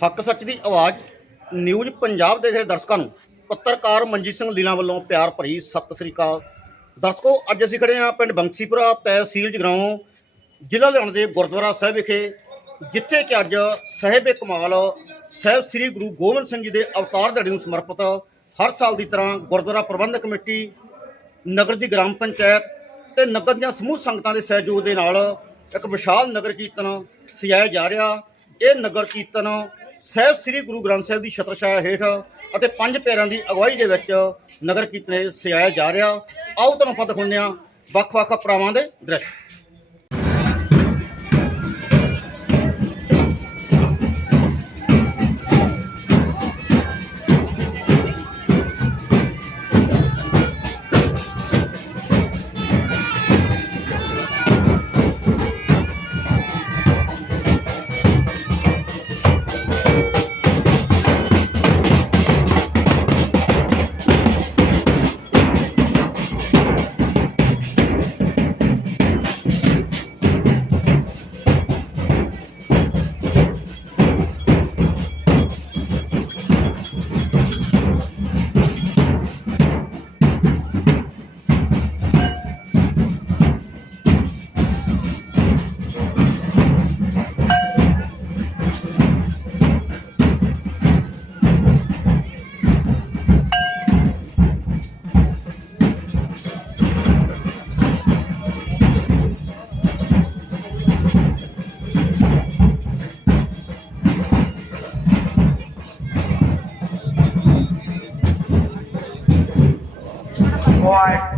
ਹੱਕ ਸੱਚ ਦੀ ਆਵਾਜ਼, ਨਿਊਜ਼ ਪੰਜਾਬ ਦੇਖ ਰਹੇ ਦਰਸ਼ਕਾਂ ਨੂੰ, ਪੱਤਰਕਾਰ ਮਨਜੀਤ ਸਿੰਘ ਲੀਲਾ ਵੱਲੋਂ ਪਿਆਰ ਭਰੀ ਸਤਿ ਸ੍ਰੀ ਅਕਾਲ। ਦਰਸ਼ਕੋ, ਅੱਜ ਅਸੀਂ ਖੜੇ ਹਾਂ ਪਿੰਡ ਬੰਕਸੀਪੁਰਾ ਤਹਿਸੀਲ ਜਗਰਾਉਂ, ਜ਼ਿਲ੍ਹਾ ਲੁਧਿਆਣਾ ਦੇ ਗੁਰਦੁਆਰਾ ਸਾਹਿਬ ਵਿਖੇ, ਜਿੱਥੇ ਕਿ ਅੱਜ ਸਾਹਿਬ ਕਮਾਲ, ਸਾਹਿਬ ਸ੍ਰੀ ਗੁਰੂ ਗੋਬਿੰਦ ਸਿੰਘ ਜੀ ਦੇ ਅਵਤਾਰ ਦਿਹਾੜੇ ਨੂੰ ਸਮਰਪਿਤ ਹਰ ਸਾਲ ਦੀ ਤਰ੍ਹਾਂ ਗੁਰਦੁਆਰਾ ਪ੍ਰਬੰਧਕ ਕਮੇਟੀ, ਨਗਰ ਦੀ ਗ੍ਰਾਮ ਪੰਚਾਇਤ ਤੇ ਨਗਰ ਦੀਆਂ ਸਮੂਹ ਸੰਗਤਾਂ ਦੇ ਸਹਿਯੋਗ ਦੇ ਨਾਲ ਇੱਕ ਵਿਸ਼ਾਲ ਨਗਰ ਕੀਰਤਨ ਸਜਾਇਆ ਜਾ ਰਿਹਾ। ਇਹ ਨਗਰ ਕੀਰਤਨ ਸਾਹਿਬ ਸ੍ਰੀ ਗੁਰੂ ਗ੍ਰੰਥ ਸਾਹਿਬ ਦੀ ਛਤਰਛਾਇਆ ਹੇਠ ਅਤੇ ਪੰਜ ਪਿਆਰਿਆਂ ਦੀ ਅਗਵਾਈ ਦੇ ਵਿੱਚ ਨਗਰ ਕੀਰਤਨ ਸਜਾਇਆ ਜਾ ਰਿਹਾ। ਆਓ ਤੁਹਾਨੂੰ ਆਪਾਂ ਦਿਖਾਉਂਦੇ ਹਾਂ ਵੱਖ-ਵੱਖ ਪੜਾਵਾਂ ਦੇ ਦ੍ਰਿਸ਼। boy.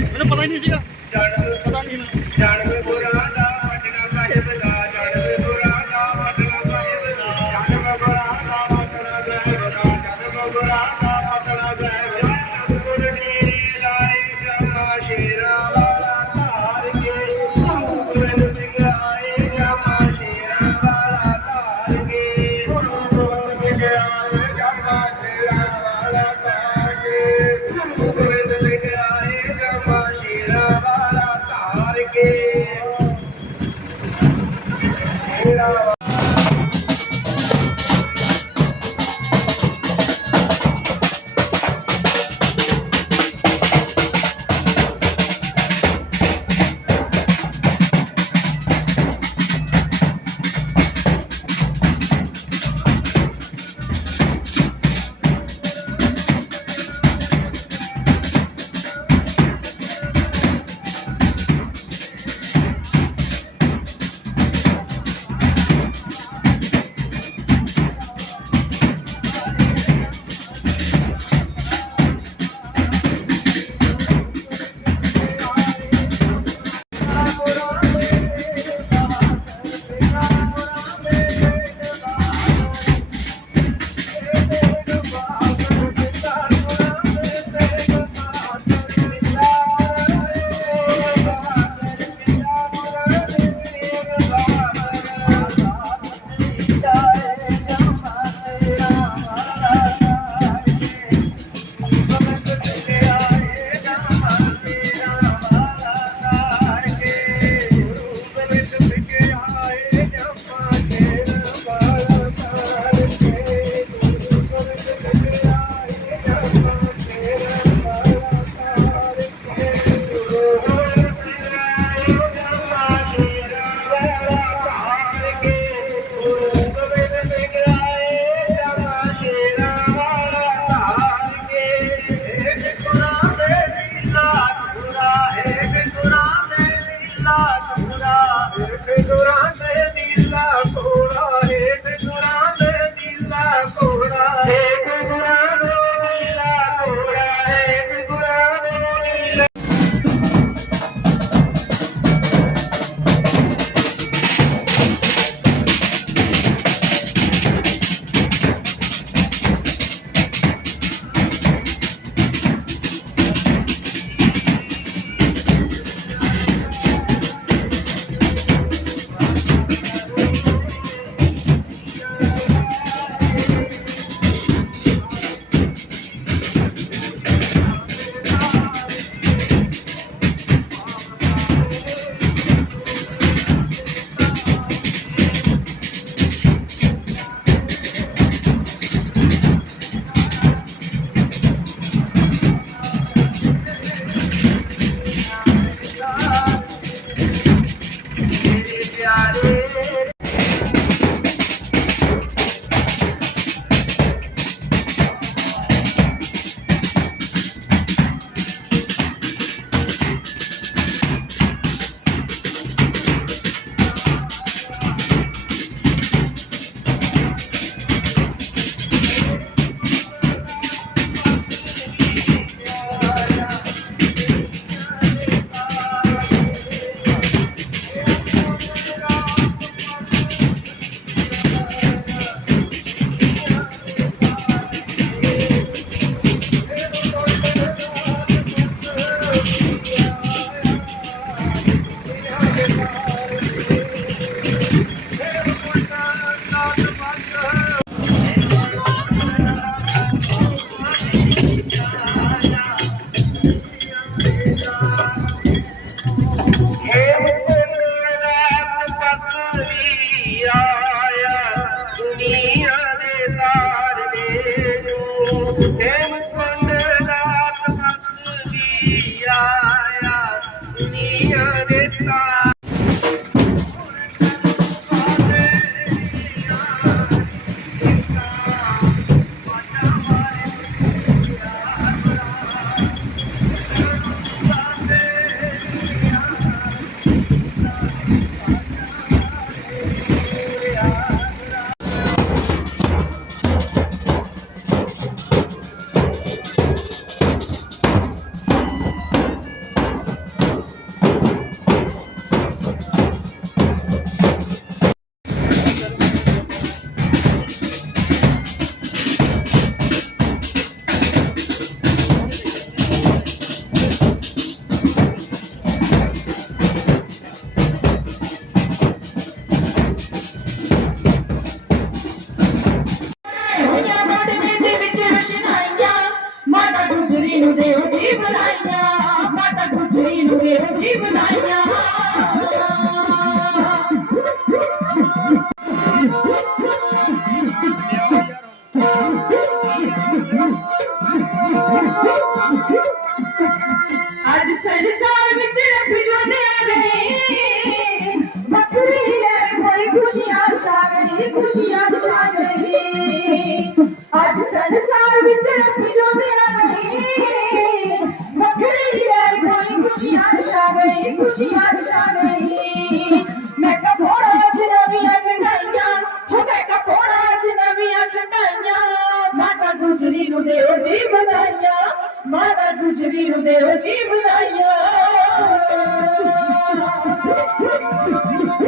ਮੈਨੂੰ ਪਤਾ ਹੀ ਨਹੀਂ ਸੀਗਾ। ਗੁਜਰੀ ਨੂੰ ਦਿਓ ਜੀ ਵਧਾਈਆਂ ਮਾਤਾ ਗੁਜਰੀ ਨੂੰ ਦਿਓ ਜੀ ਵਧਾਈਆਂ ਅੱਜ ਸੰਸਾਰ ਵਿੱਚ ਰੱਬ ਜੋਦਿਆ ਨੇ ਬੱਕਰੀ ਲੈ ਕੋਈ ਖੁਸ਼ੀਆਂ ਛਾ ਗਈ, ਖੁਸ਼ੀਆਂ ਛਾ ਗਈ।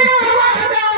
Deus, glória a Deus.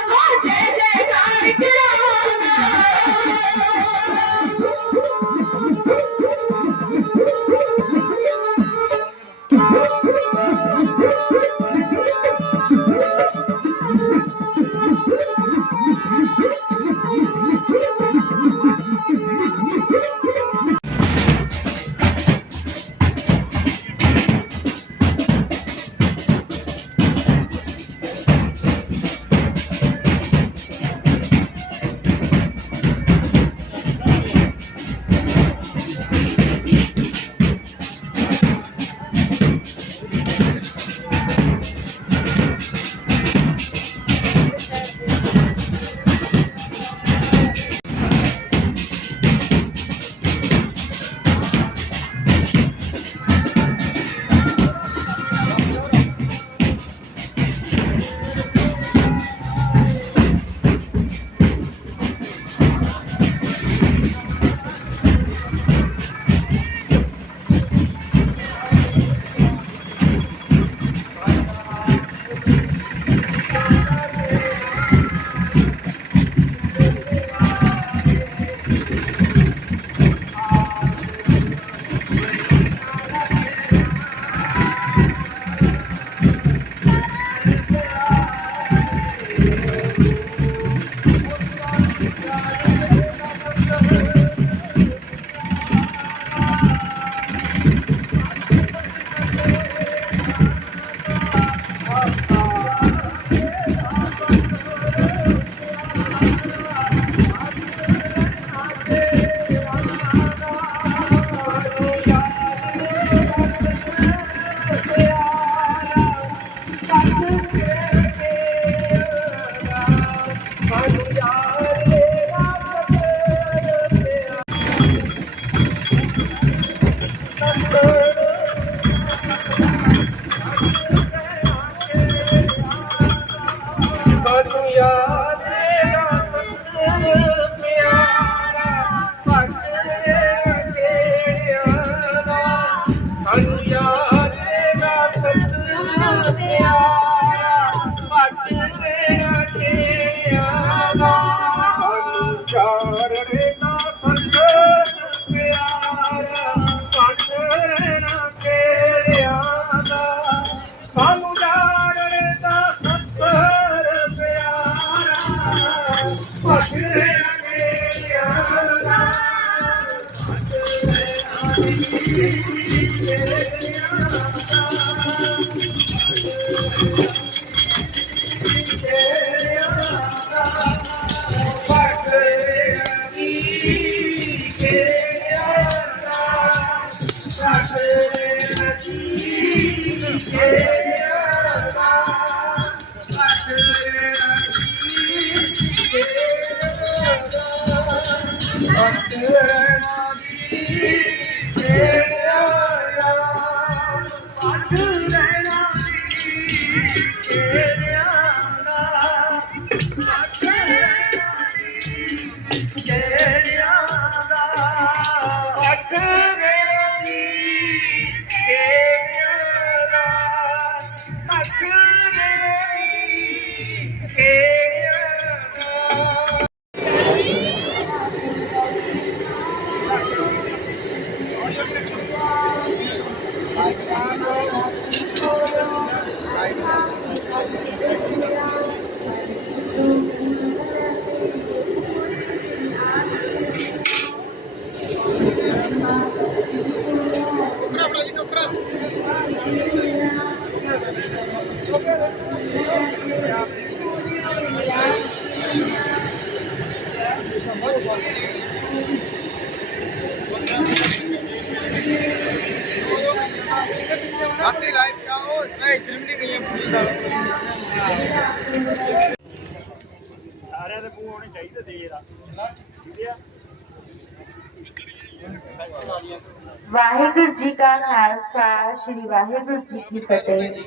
Waheguru ji ਕਾ ਖਾਲਸਾ, ਸ੍ਰੀ ਵਾਹਿਗੁਰੂ ਜੀ ਕੀ ਫਤਿਹ।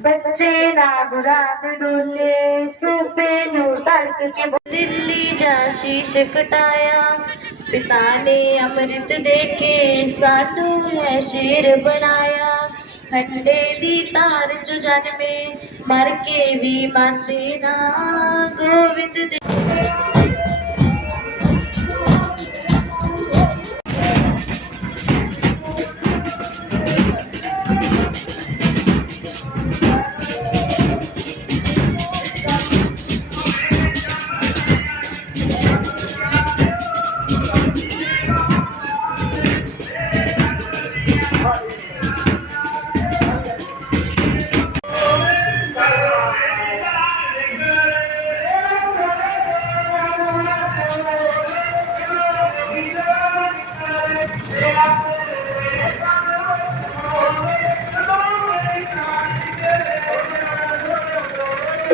ਬੱਚੇ ਨਾ ਗੁਰਾਤ ਡੋਲੇ, ਸੂਬੇ ਨੂੰ ਧੜਕ ਕੇ ਦਿੱਲੀ ਜਾ ਸ਼ੀਸ਼ ਕਟਾਇਆ, ਪਿਤਾ ਨੇ ਅੰਮ੍ਰਿਤ ਦੇ ਕੇ ਸਾਨੂੰ ਹੈ ਸ਼ੇਰ ਬਣਾਇਆ। ਖੰਡੇ ਦੀ ਧਾਰ ਚ ਜਨਮੇ, ਮਰ ਕੇ ਵੀ ਮੰਨਦੇ ਨਾ, ਗੋਵਿੰਦ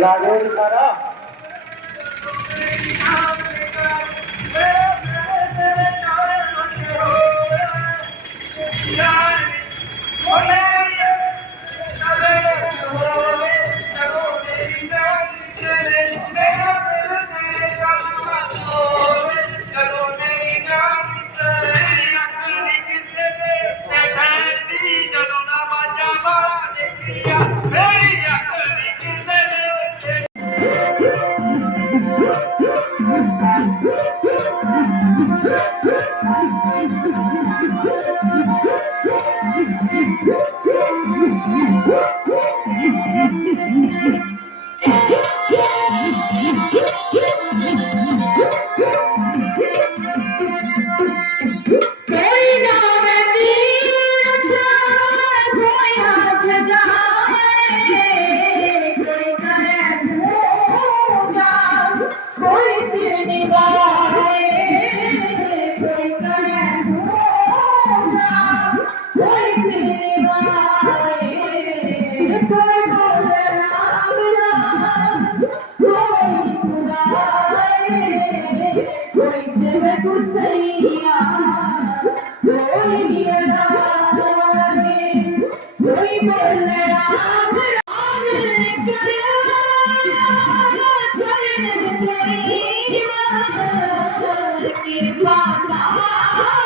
ਦੇ Yeah. பார்த்தார்கள்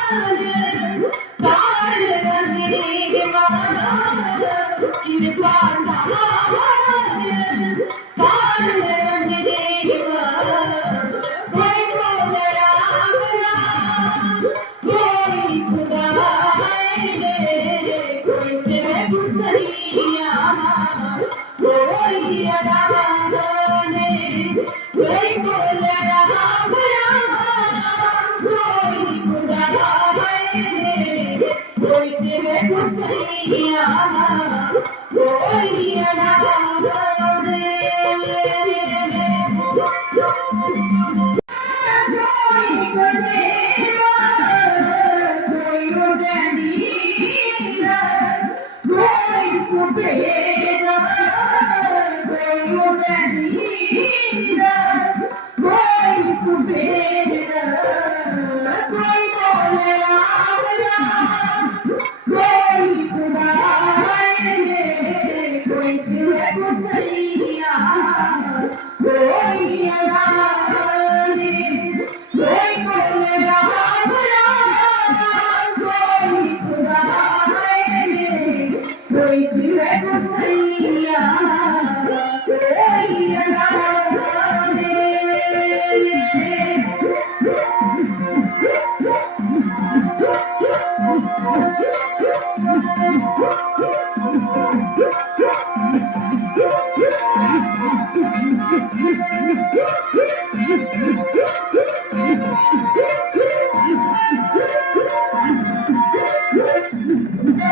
you're back in the Woo!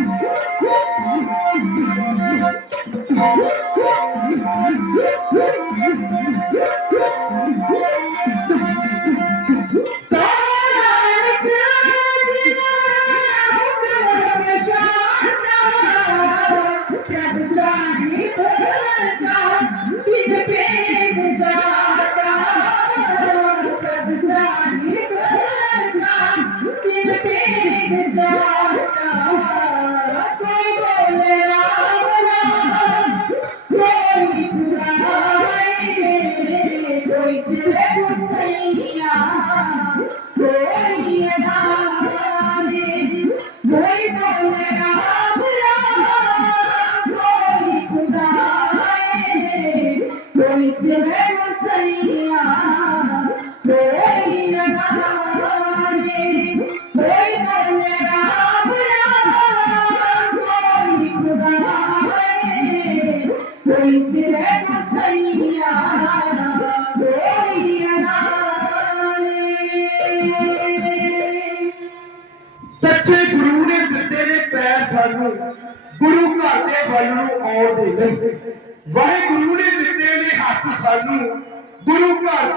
Thank you.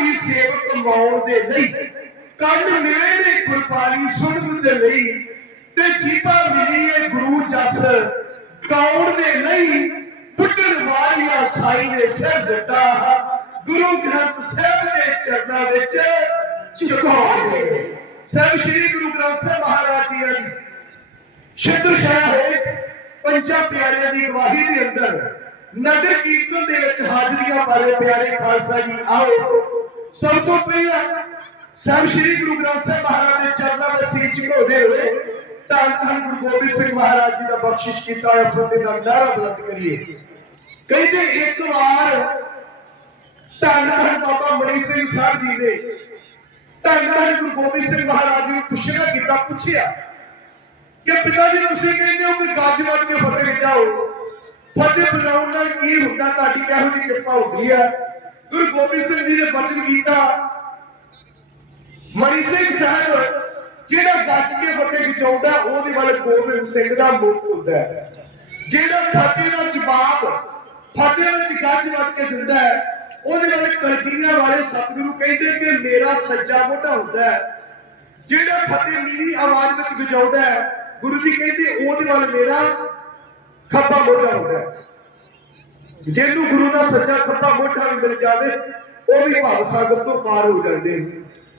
ਦੀ ਸੇਵਕ ਕਮਾਉਣ ਦੇ ਲਈ। ਕੰਨ ਮਿਲੇ ਨੇ ਗੁਰਬਾਣੀ ਸੁਣਨ ਦੇ ਲਈ ਤੇ ਜੀਤਾ ਮਿਲੀ ਏ ਗੁਰੂ ਜਸ। ਕੌਣ ਦੇ ਲਈ ਪੁੱਟਣ ਵਾਲੀਆ ਸਾਈ ਨੇ ਸਿਰ ਦਿੱਤਾ। ਗੁਰੂ ਗ੍ਰੰਥ ਸਾਹਿਬ ਦੇ ਚਰਨਾਂ ਵਿੱਚ ਝੁਕਾਉਣ ਸਭ ਸ੍ਰੀ ਗੁਰੂ ਗ੍ਰੰਥ ਸਾਹਿਬ ਮਹਾਰਾਜ ਜੀ ਦੀ ਛਤਰ ਛਾਇਆ ਹੋਏ ਪੰਜਾਂ ਪਿਆਰਿਆਂ ਦੀ ਗਵਾਹੀ ਦੇ ਅੰਦਰ ਨਗਰ ਕੀਰਤਨ ਦੇ ਵਿੱਚ ਹਾਜ਼ਰੀਆਂ ਪਾਰੇ ਪਿਆਰੇ ਖਾਲਸਾ ਜੀ, ਆਓ। ਸਭ ਤੋਂ ਪਹਿਲਾਂ ਸਭ ਸ੍ਰੀ ਗੁਰੂ ਗ੍ਰੰਥ ਸਾਹਿਬ ਮਹਾਰਾਜ ਦੇ ਚਰਨਾਂ ਵਿੱਚ ਸੀਚ ਝੁਕਾਉਂਦੇ ਹੋਏ ਧੰਨ ਧੰਨ ਗੁਰੂ ਗੋਬਿੰਦ ਸਿੰਘ ਮਹਾਰਾਜ ਜੀ ਦਾ ਬਖਸ਼ਿਸ਼ ਕੀਤਾ ਹੋਇਆ ਫਤਿਹ ਦਾ ਨਾਰਾ ਬੁਲੰਦ ਕਰੀਏ। ਕਹਿੰਦੇ ਇੱਕ ਵਾਰ ਧੰਨ ਧੰਨ ਬਾਬਾ ਮਨੀ ਸਿੰਘ ਸਾਹਿਬ ਜੀ ਨੇ ਧੰਨ ਧੰਨ ਗੁਰੂ ਗੋਬਿੰਦ ਸਿੰਘ ਮਹਾਰਾਜ ਜੀ ਨੂੰ ਪੁੱਛਣਾ ਕੀਤਾ, ਪੁੱਛਿਆ ਕਿ ਪਿਤਾ ਜੀ, ਤੁਸੀਂ ਕਹਿੰਦੇ ਹੋ ਕਿ ਗੱਜ ਵੱਜ ਕੇ ਫਤਿਹ ਜਾਓ ਫਤਿਹ ਬੁਲਾਉਣ ਨਾਲ ਕੀ ਹੁੰਦਾ? ਤੁਹਾਡੀ ਕਿਹੋ ਜਿਹੀ ਕਿਰਪਾ ਹੁੰਦੀ ਹੈ? ਗੁਰੂ ਗੋਬਿੰਦ ਸਿੰਘ ਜੀ ਨੇ ਬਚਨ ਕੀਤਾ। ਮਨੀ ਸਿੰਘ ਸਾਹਿਬ, ਜਿਹੜਾ ਗੱਜ ਕੇ ਫਤਿਹ ਵਿਚਾਉਂਦਾ, ਉਹਦੇ ਵੱਲ ਗੋਬਿੰਦ ਸਿੰਘ ਦਾ ਮੁਖ ਹੁੰਦਾ ਹੈ। ਜਿਹੜਾ ਫਤਿਹ ਦਾ ਜਵਾਬ, ਫਤਿਹ ਵਿੱਚ ਗੱਜ ਵੱਜ ਕੇ ਦਿੰਦਾ ਹੈ, ਉਹਦੇ ਨਾਲ ਕਲਕੀਆਂ ਵਾਲੇ ਸਤਿਗੁਰੂ ਕਹਿੰਦੇ ਕਿ ਮੇਰਾ ਸੱਜਾ ਮੋਢਾ ਹੁੰਦਾ ਹੈ। ਜਿਹੜਾ ਫਤਿਹ ਨੀਵੀਂ ਆਵਾਜ਼ ਵਿੱਚ ਗਜਾਉਂਦਾ ਹੈ, ਗੁਰੂ ਜੀ ਕਹਿੰਦੇ ਉਹਦੇ ਵੱਲ ਮੇਰਾ ਖੱਬਾ ਮੋਢਾ ਹੁੰਦਾ ਹੈ। ਜਿਹਨੂੰ ਗੁਰੂ ਦਾ ਸੱਜਾ ਖੱਬਾ ਮੋਢਾ ਵੀ ਮਿਲ ਜਾਵੇ, ਉਹ ਵੀ ਭਵ ਸਾਗਰ ਤੋਂ ਪਾਰ ਹੋ ਜਾਂਦੇ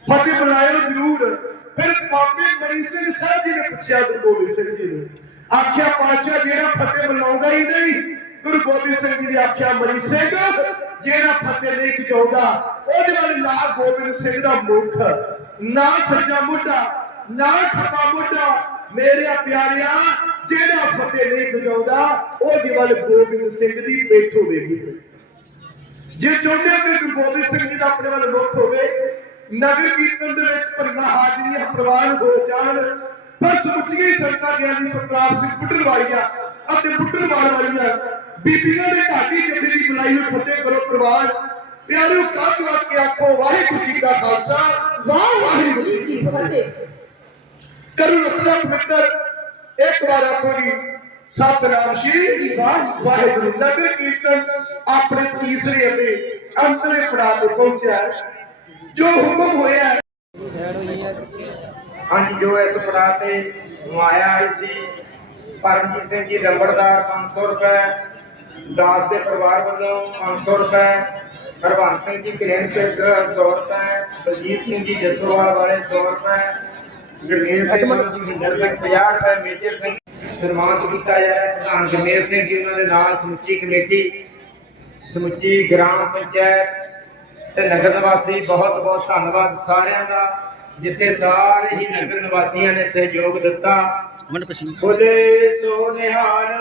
ਫਤਿਹ ਬੁਲਾਇਓ ਜ਼ਰੂਰ। ਫਿਰ ਬਾਬੇ ਮਰੀ ਸਿੰਘ ਸਾਹਿਬ ਜੀ ਨੇ ਪੁੱਛਿਆ, ਗੁਰੂ ਗੋਬਿੰਦ ਸਿੰਘ ਜੀ ਨੂੰ, ਆਖਿਆ, ਪਾਤਸ਼ਾਹ, ਜਿਹੜਾ ਫਤਿਹ ਬੁਲਾਉਂਦਾ ਹੀ ਨਹੀਂ, ਗੁਰੂ ਗੋਬਿੰਦ ਸਿੰਘ ਜੀ ਨੇ ਆਖਿਆ ਮਰੀ ਸਿੰਘ, ਜਿਹੜਾ ਫਤਿਹ ਨਹੀਂ ਗਜਾਉਂਦਾ ਉਹਦੇ ਨਾਲ ਨਾ ਗੋਬਿੰਦ ਸਿੰਘ ਦਾ ਮੁਖ, ਨਾ ਸੱਜਾ ਮੋਢਾ, ਨਾ ਖੱਬਾ ਮੋਢਾ, ਮੇਰੇ ਪਿਆਰਿਆ ਜਿਹੜਾ ਫਤਿਹ ਨਹੀਂ ਗਜਾਉਂਦਾ ਉਹਦੇ ਵੱਲ ਗੋਬਿੰਦ ਸਿੰਘ ਦੀ ਪੇਠ ਹੋਵੇਗੀ। ਜੇ ਚਾਹੁੰਦੇ ਕਿ ਗੁਰੂ ਗੋਬਿੰਦ ਸਿੰਘ ਜੀ ਦਾ ਆਪਣੇ ਵੱਲ ਮੁਖ ਹੋਵੇ, ਨਗਰ ਕੀਰਤਨ ਦੇ ਵਿੱਚ ਭਰੀਆਂ ਹਾਜ਼ਰੀਆਂ ਪ੍ਰਵਾਨ ਹੋ ਜਾਣ, ਪਰ ਸਮੁੱਚੀ ਸੰਗਤਾਂ ਗਿਆਨੀ ਸਤਰਾਮ ਸਿੰਘ ਪੁੱਟਣ ਅਤੇ ਪੁੱਟਣ ਵਾਲ ਬੀਬੀਆਂ ਦੇ ਢਾਡੀ ਜਥੇ ਦੀ ਬੁਲਾਈ ਹੋਈ ਫਤਿਹ ਕਰੋ ਪ੍ਰਵਾਨ ਪਿਆਰਿਓ ਕੱਚ ਵੱਟ ਕੇ ਆਖੋ, ਵਾਹਿਗੁਰੂ ਜੀ ਕਾ ਖਾਲਸਾ, ਵਾਹ ਵਾਹਿਗੁਰੂ ਜੀ ਕੀ ਫਤਿਹ। ਕਰੋ ਰਸਨਾ ਪਵਿੱਤਰ ਇੱਕ ਵਾਰ ਆਖੋ ਜੀ, ਸਤਨਾਮ ਸ਼੍ਰੀ ਵਾਹਿਗੁਰੂ, ਨਗਰ ਕੀਰਤਨ ਆਪਣੇ ਤੀਸਰੇ ਅਤੇ ਅੰਤਲੇ ਪੜਾਅ ਤੇ ਪਹੁੰਚਿਆ ਜੋ ਹੁਕਮ ਹੋਇਆ ਹਾਂਜੀ, ਜੋ ਇਸ ਪੜਾਅ ਤੇ ਮਾਇਆ ਸੀ, ਪਰਮਜੀਤ ਸਿੰਘ ਜੀ ਲੰਬੜਦਾਰ 500 ਰੁਪਏ, ਦਾਸ ਦੇ ਪਰਿਵਾਰ ਵੱਲੋਂ 500 ਰੁਪਏ ਹਰਵੰਤ ਸਿੰਘ ਜੀ ਕਲੇਨ ਪੇਟ 100 ਰੁਪਏ, ਬਲਜੀਤ ਸਿੰਘ ਜੀ ਜਸਵਾਲ ਵਾਲੇ 100 ਰੁਪਏ ਗੁਰਮੇਲ ਸਿੰਘ ਜੀ ਹਿੰਦਰ ਸਿੰਘ 50 ਰੁਪਏ ਮੇਜਰ ਸਿੰਘ ਸਨਮਾਨਿਤ ਕੀਤਾ ਜਾਏ ਪ੍ਰਧਾਨ ਜਮੇਰ ਸਿੰਘ ਜੀ ਉਹਨਾਂ ਦੇ ਨਾਲ ਸਮੁੱਚੀ ਕਮੇਟੀ ਸਮੁੱਚੀ ਗ੍ਰਾਮ ਪੰਚਾਇਤ ਤੇ ਨਗਰ ਨਿਵਾਸੀ ਬਹੁਤ ਬਹੁਤ ਧੰਨਵਾਦ ਸਾਰਿਆਂ ਦਾ ਜਿੱਥੇ ਸਾਰੇ ਹੀ ਨਗਰ ਨਿਵਾਸੀਆਂ ਨੇ ਸਹਿਯੋਗ ਦਿੱਤਾ। ਬੋਲੇ ਸੋ ਨਿਹਾਲ